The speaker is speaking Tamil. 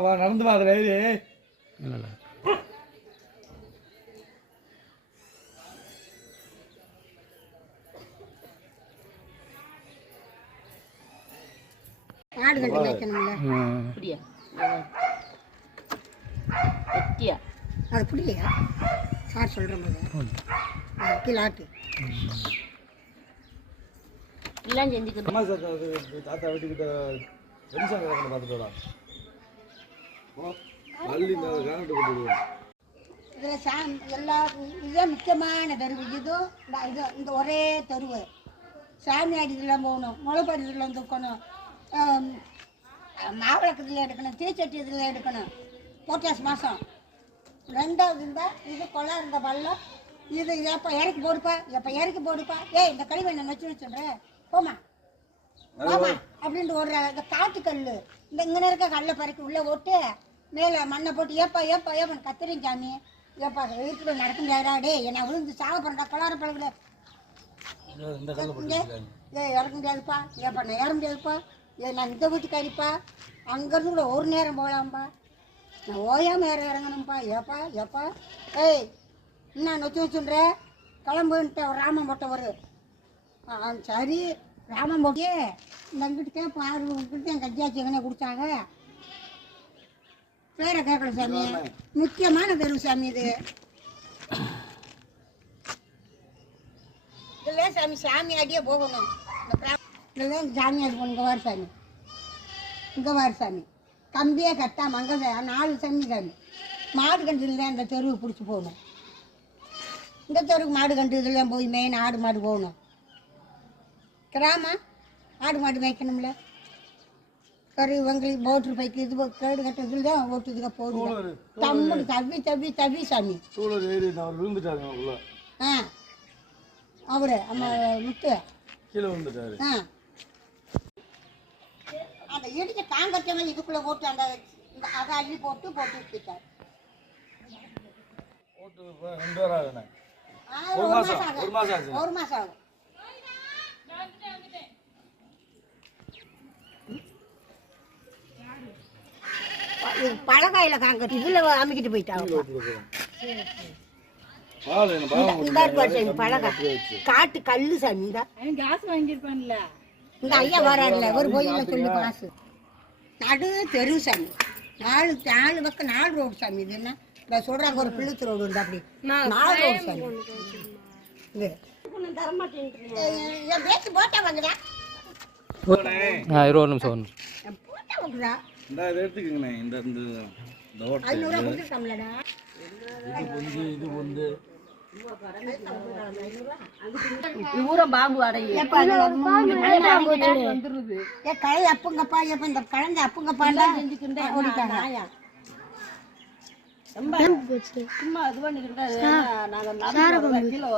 வா, நடந்து ஏறி இல்லை இல்லை. ஆடு கட்டி வைக்கணும்ல ம் அப்படியா வெட்டியா? அது சார் சொல்கிற போது கீழே ஆட்டு. எல்லாம் செஞ்சுக்கிட்டு தாத்தா வீட்டுக்கிட்ட கிடக்கணும் பார்த்துட்டு இதில் சா எல்லா இதுதான் முக்கியமான தெருவு. இதுவும் இந்த இது இந்த ஒரே தெருவு. சாமி அடிக்கலாம் போகணும் முளைப்படியில் தூக்கணும் மாவிளக்கத்தில் எடுக்கணும் தீச்சட்டி இதில் எடுக்கணும். போட்டாஸ் மாதம் ரெண்டாவது இருந்தால் இது கொலை இருந்த பள்ளம். இது எப்போ இறக்கி போடுப்பா? எப்போ இறக்கி போடுப்பா? ஏய் இந்த கழிவை நான் வச்சு வச்சுடுறேன் போமா போமா அப்படின்ட்டு ஓடுற இந்த காட்டு கல் இந்த இங்கே இருக்க கல்லை பறக்கி உள்ளே ஓட்டு. மேலே மண்ணை போட்டு ஏப்பா ஏப்பா ஏப்பா கத்துறீங்க சாமி. ஏப்பா வீட்டுல நடக்க முடியாதா டேய் என்னை விழுந்து சாக போறா கொளார பழகுல. ஏ இறக்க முடியாதுப்பா. ஏப்பா நான் ஏற முடியாதுப்பா. ஏ நான் இந்த வீட்டுக்காரிப்பா அங்கேருந்து கூட ஒரு நேரம் போகலாம்ப்பா. நான் ஓயாம ஏற இறங்கணும்ப்பா. ஏப்பா ஏப்பா. ஏய் என்ன நொச்சு வச்சுன்ற கிளம்புன்ட்டு ராமன் போட்ட ஒரு ஆ சரி ராமன் போட்டியே இந்த கேட்போம் ஆறு உங்ககிட்ட என் கஞ்சியாச்சி எங்கனே குடிச்சாங்க? பேரை கேட்கல சாமி. முக்கியமான தெருவு சாமி இது. இதில் சாமி சாமி அடியே போகணும். இந்த பிரா- இதில் சாமி அடி போகணும். இங்கே வாரு சாமி. இங்கே வாரு சாமி. கம்பியே கட்டாம அங்கே தான் நாலு சாமி சாமி. மாடு கண்டில் தான் இந்த தெருவு பிடிச்சி போகணும். இந்த தெருவுக்கு மாடு கண்டு இதெல்லாம் போய் மெயின் ஆடு மாடு போகணும். கிராமம் ஆடு மாடு மேய்க்கணும்ல. கறி வெங்களுக்கு போட்டு பைக்கு இது கேடு கட்டுறதுல தான் ஓட்டுதுங்க போடுங்க தம்முடு தவி தவி தவி சாமி. உள்ள ஆ அவரு நம்ம முத்து. கீழே விழுந்துட்டாரு. ஆ. அந்த இடிச்ச காங்கச்சவன் இதுக்குள்ள போட்டு அந்த அதை அள்ளி போட்டு போட்டு வச்சுட்டார் ஓட்டு ரெண்டு வாரம் ஆகுதுண்ணே ஒரு மாசம், ஒரு மாசம் ஆச்சு. ஒரு மாசம் ஆகும். பழகாயில காங்கட்டு. இதுல அமைக்கிட்டு போயிட்டாங்க பழகா காட்டு கல்லு சாமி காசு வாங்கியிருப்பான்ல. இந்த ஐயா வராருல ஒரு கோயில சொல்லி காசு. நடு தெரு சாமி. நாலு நாலு பக்கம் நாலு ரோடு சாமி இது என்ன? சொல்றாங்க ஒரு பிள்ளைத்து ரோடு உண்டு அப்படி. நாலு ரோடு சாமி. என் பேச்சு போட்டா வாங்குறா இருபது நிமிஷம். போட்டா வாங்குறா இந்த இதை எடுத்துக்கங்கண்ணே. இந்த இந்த இந்த ஓட்டை. ஐநூறுரூவா கொடுத்துருக்கோம்லடா இது பொந்து இது பொந்து. ஊரம் பாம்பு அடையும் ஏ கலை அப்புங்கப்பா எப்ப இந்த கலந்த அப்புங்கப்பா ஓடிட்டாங்க. சும்மா இது பண்ணிக்கிட்டு நாங்கள் கீழே